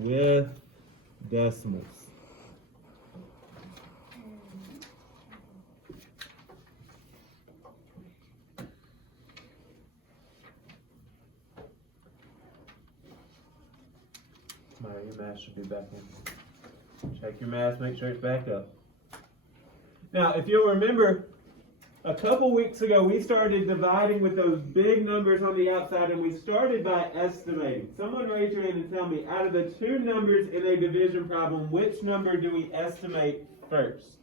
with decimals. Alright, your math should be back in. Check your math, make sure it's back up. Now, if you'll remember, a couple weeks ago, we started dividing with those big numbers on the outside, and we started by estimating. Someone raise your hand and tell me, out of the two numbers in a division problem, which number do we estimate first?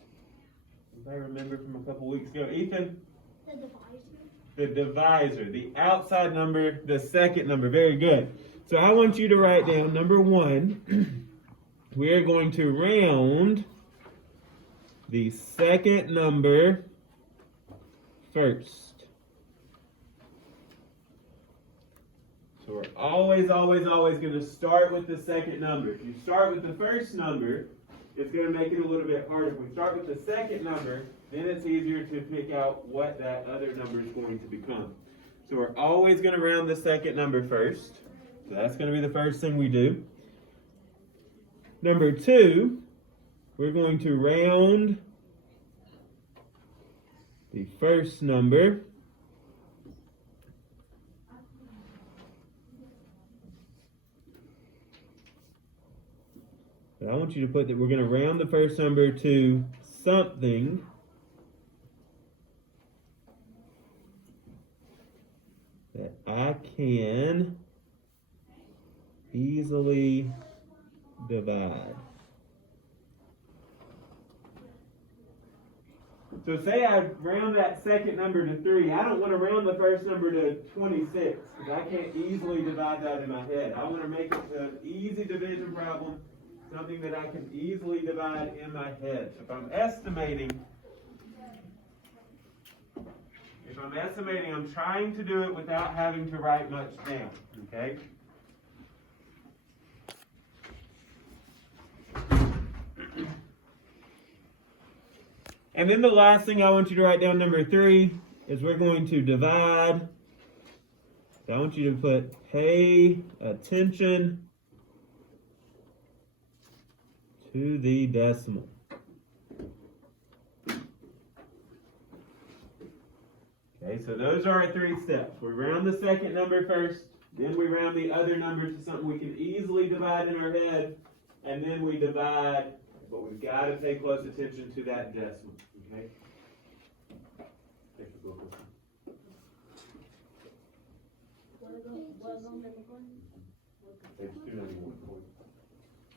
If I remember from a couple weeks ago, Ethan? The divisor. The divisor, the outside number, the second number. Very good. So I want you to write down number 1. We are going to round the second number first. So we're always going to start with the second number. If you start with the first number, it's going to make it a little bit harder. If we start with the second number, then it's easier to pick out what that other number is going to become. So we're always going to round the second number first. So that's going to be the first thing we do. Number 2, we're going to round the first number. But I want you to put that we're going to round the first number to something that I can easily divide. So say I round that second number to 3. I don't want to round the first number to 26 because I can't easily divide that in my head. I want to make it an easy division problem, something that I can easily divide in my head. So if I'm estimating, I'm trying to do it without having to write much down. Okay? And then the last thing I want you to write down, number 3, is we're going to divide. So I want you to put pay attention to the decimal. Okay, so those are our 3 steps. We round the second number first, then we round the other number to something we can easily divide in our head, and then we divide, but we've got to pay close attention to that decimal. Okay? Take the book with you. Page 291.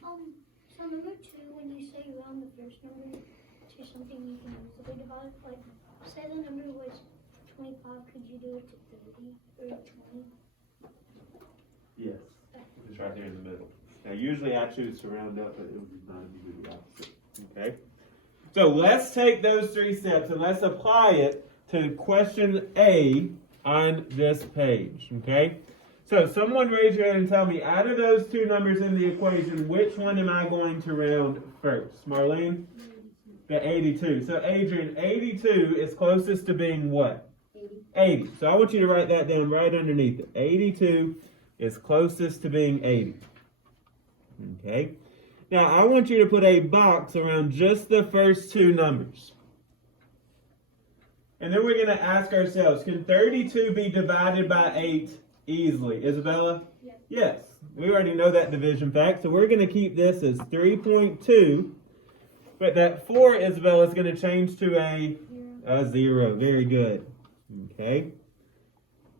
So number 2, when you say round the first number to something you can easily divide, like say the number was 25, could you do it to 30 or 20? Yes, it's right there in the middle. Now usually I choose to round up, but it would be fine if you do the opposite. Okay? So let's take those 3 steps and let's apply it to question A on this page. Okay? So someone raise your hand and tell me, out of those 2 numbers in the equation, which one am I going to round first? Marlene? The 82. So Adrian, 82 is closest to being what? 80. So I want you to write that down right underneath it. 82 is closest to being 80. Okay? Now I want you to put a box around just the first 2 numbers. And then we're going to ask ourselves, can 32 be divided by 8 easily? Isabella? Yes. Yes. We already know that division fact, so we're going to keep this as 3.2. But that 4, Isabella, is going to change to a 0. Very good. Okay.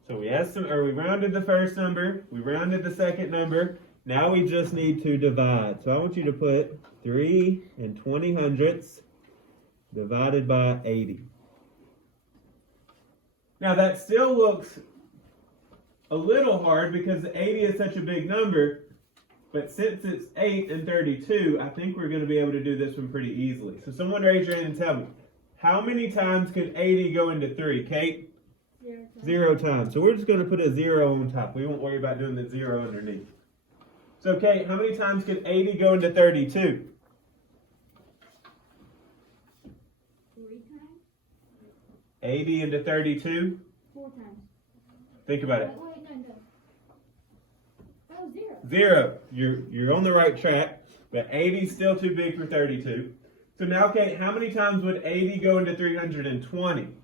So we rounded the first number, we rounded the second number. Now we just need to divide. So I want you to put 3 20 divided by 80. Now that still looks a little hard because 80 is such a big number, but since it's 8 and 32, I think we're going to be able to do this one pretty easily. So someone raise your hand and tell me, how many times can 80 go into 3? Kate? 0 times. So we're just going to put a 0 on top. We won't worry about doing the 0 underneath. So Kate, how many times can 80 go into 32? 3 times. 80 into 32? 4 times. Think about it. Wait, no. That was 0. You're on the right track, but 80 is still too big for 32. So now, Kate, how many times would 80 go into 320? 4 times.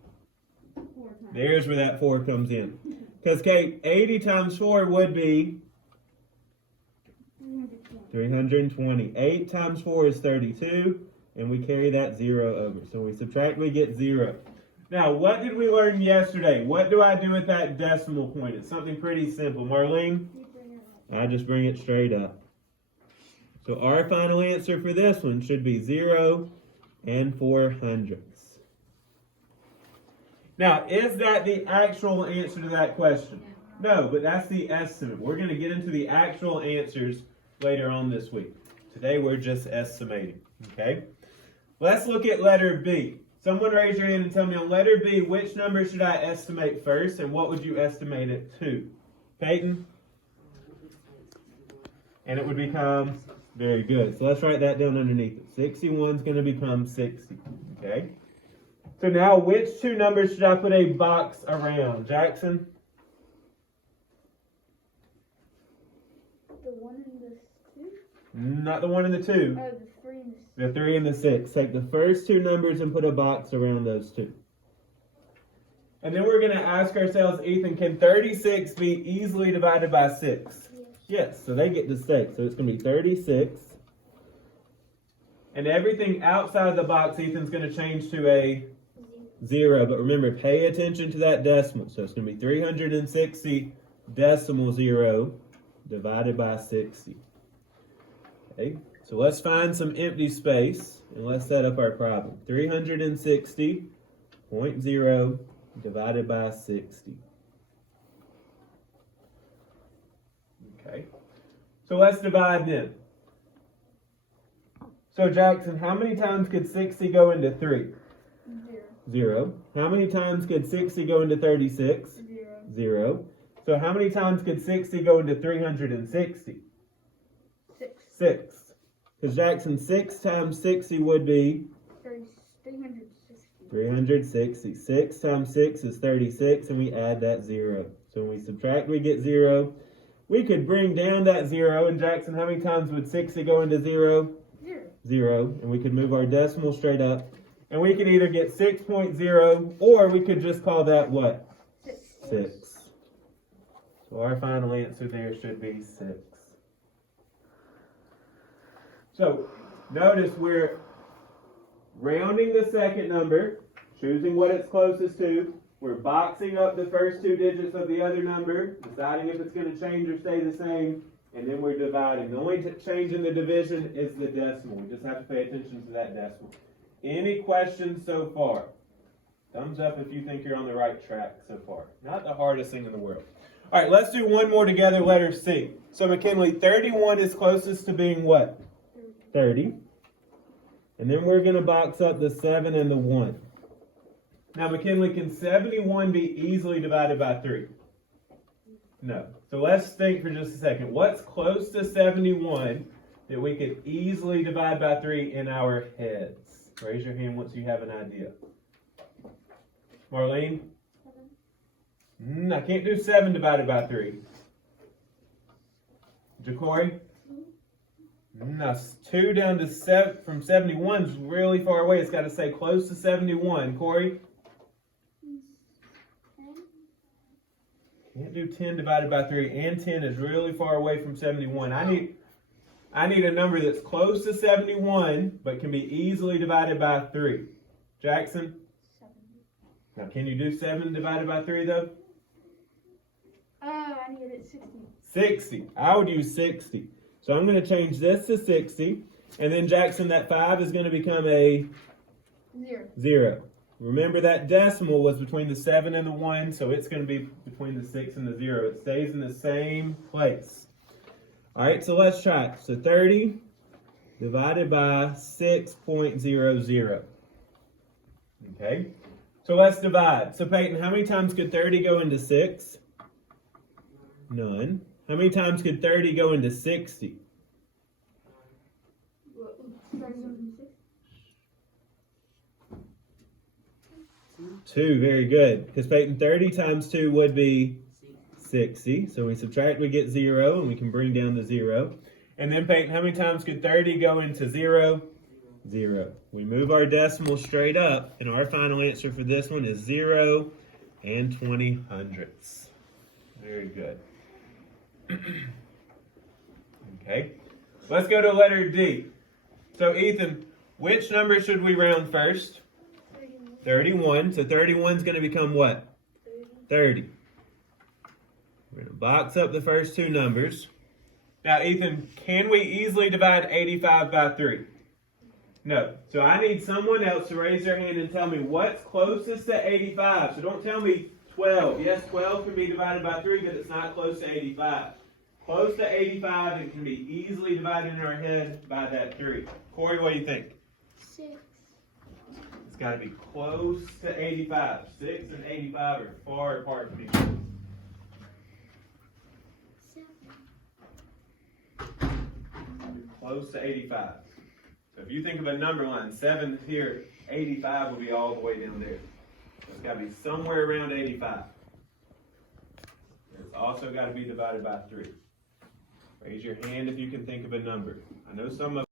There's where that 4 comes in. Because, Kate, 80 times 4 would be 320. 8 times 4 is 32, and we carry that 0 over. So we subtract, we get 0. Now, what did we learn yesterday? What do I do with that decimal point? It's something pretty simple. Marlene? You bring it up. I just bring it straight up. So our final answer for this one should be 0 and 400ths. Now, is that the actual answer to that question? No, but that's the estimate. We're going to get into the actual answers later on this week. Today we're just estimating, okay? Let's look at letter B. Someone raise your hand and tell me on letter B, which number should I estimate first, and what would you estimate it to? Peyton? And it would become, very good. So let's write that down underneath it. 61 is going to become 60, okay? So now, which two numbers should I put a box around? Jackson? The 1 and the 2? Not the 1 and the 2. Oh, the 3 and the 6. The 3 and the 6. Take the first two numbers and put a box around those two. And then we're going to ask ourselves, Ethan, can 36 be easily divided by 6? Yes, so they get to stay. So it's going to be 36. And everything outside of the box, Ethan's going to change to a 0. But remember, pay attention to that decimal. So it's going to be 360 decimal 0 divided by 60. Okay, so let's find some empty space and let's set up our problem. 360.0 divided by 60. Okay, so let's divide them. So Jackson, how many times could 60 go into 3? 0. How many times could 60 go into 36? 0. 0. So how many times could 60 go into 360? 6. 6. Because Jackson, 6 times 60 would be 360. 360. 6 times 6 is 36, and we add that 0. So when we subtract, we get 0. We could bring down that 0, and Jackson, how many times would 60 go into 0? 0. 0. And we could move our decimal straight up. And we could either get 6.0, or we could just call that what? 6. So our final answer there should be 6. So notice we're rounding the second number, choosing what it's closest to. We're boxing up the first two digits of the other number, deciding if it's going to change or stay the same, and then we're dividing. The only change in the division is the decimal. We just have to pay attention to that decimal. Any questions so far? Thumbs up if you think you're on the right track so far. Not the hardest thing in the world. All right, let's do one more together, letter C. So McKinley, 31 is closest to being what? 30. And then we're going to box up the 7 and the 1. Now, McKinley, can 71 be easily divided by 3? No. So let's think for just a second. What's close to 71 that we could easily divide by 3 in our heads? Raise your hand once you have an idea. Marlene? 7. I can't do 7 divided by 3. Jacory? No, 2 down to 7 from 71 is really far away. It's got to say close to 71. Corey? 10. Can't do 10 divided by 3, and 10 is really far away from 71. I need a number that's close to 71, but can be easily divided by 3. Jackson? 7. Now, can you do 7 divided by 3, though? I need it 60. 60. I would use 60. So I'm going to change this to 60. And then, Jackson, that 5 is going to become a 0. Remember that decimal was between the 7 and the 1, so it's going to be between the 6 and the 0. It stays in the same place. All right, so let's try it. So 30 divided by 6.00. Okay, so let's divide. So Peyton, how many times could 30 go into 6? None. How many times could 30 go into 60? 2, very good. Because Peyton, 30 times 2 would be 60. So we subtract, we get 0, and we can bring down the 0. And then, Peyton, how many times could 30 go into 0? 0. We move our decimal straight up, and our final answer for this one is 0 and 20 hundredths. Very good. Okay, let's go to letter D. So, Ethan, which number should we round first? 31. So 31 is going to become what? 30. We're going to box up the first two numbers. Now, Ethan, can we easily divide 85 by 3? No. So I need someone else to raise their hand and tell me what's closest to 85. So don't tell me 12. Yes, 12 can be divided by 3, but it's not close to 85. Close to 85 and can be easily divided in our head by that 3. Corey, what do you think? 6. It's got to be close to 85. 6 and 85 are far apart from each other. 7. Close to 85. So if you think of a number line, 7 is here, 85 will be all the way down there. So it's got to be somewhere around 85. It's also got to be divided by 3. Raise your hand if you can think of a number. I know some of